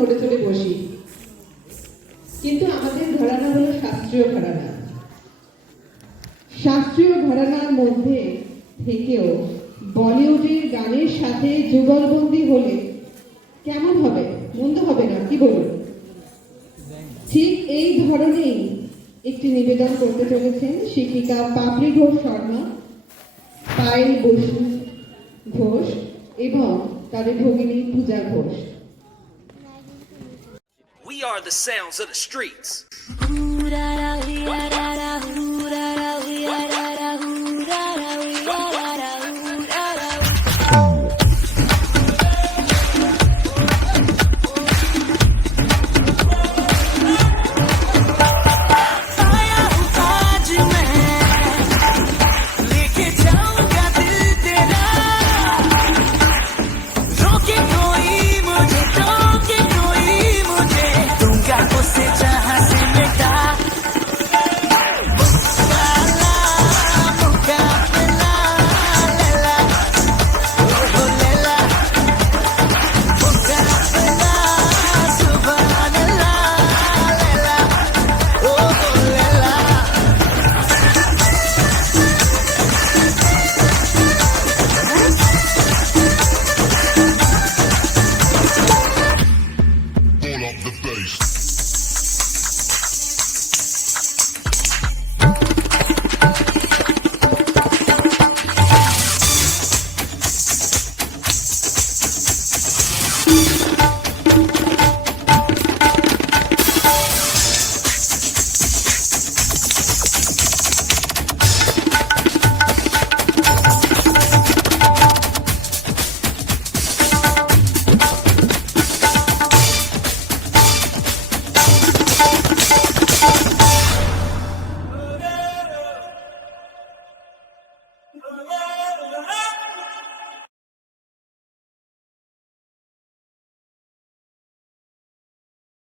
নড়ে চড়ে বসি, কিন্তু আমাদের ঘরানা হলো শাস্ত্রীয় ঘরানা। শাস্ত্রীয় ঘরানার মধ্যে থেকেও বলিউডের গানের সাথে যুগলবন্দি হলে কেমন হবে? মন্দ হবে না, কি বলুন? ঠিক এই ধরনেই একটি নিবেদন করতে চলেছেন শিক্ষিকা পাপড়ি ঘোষ শর্মা, পায়েল বসু ঘোষ এবং তাদের ভগিনী পূজা Ghosh. We are the sounds of the streets.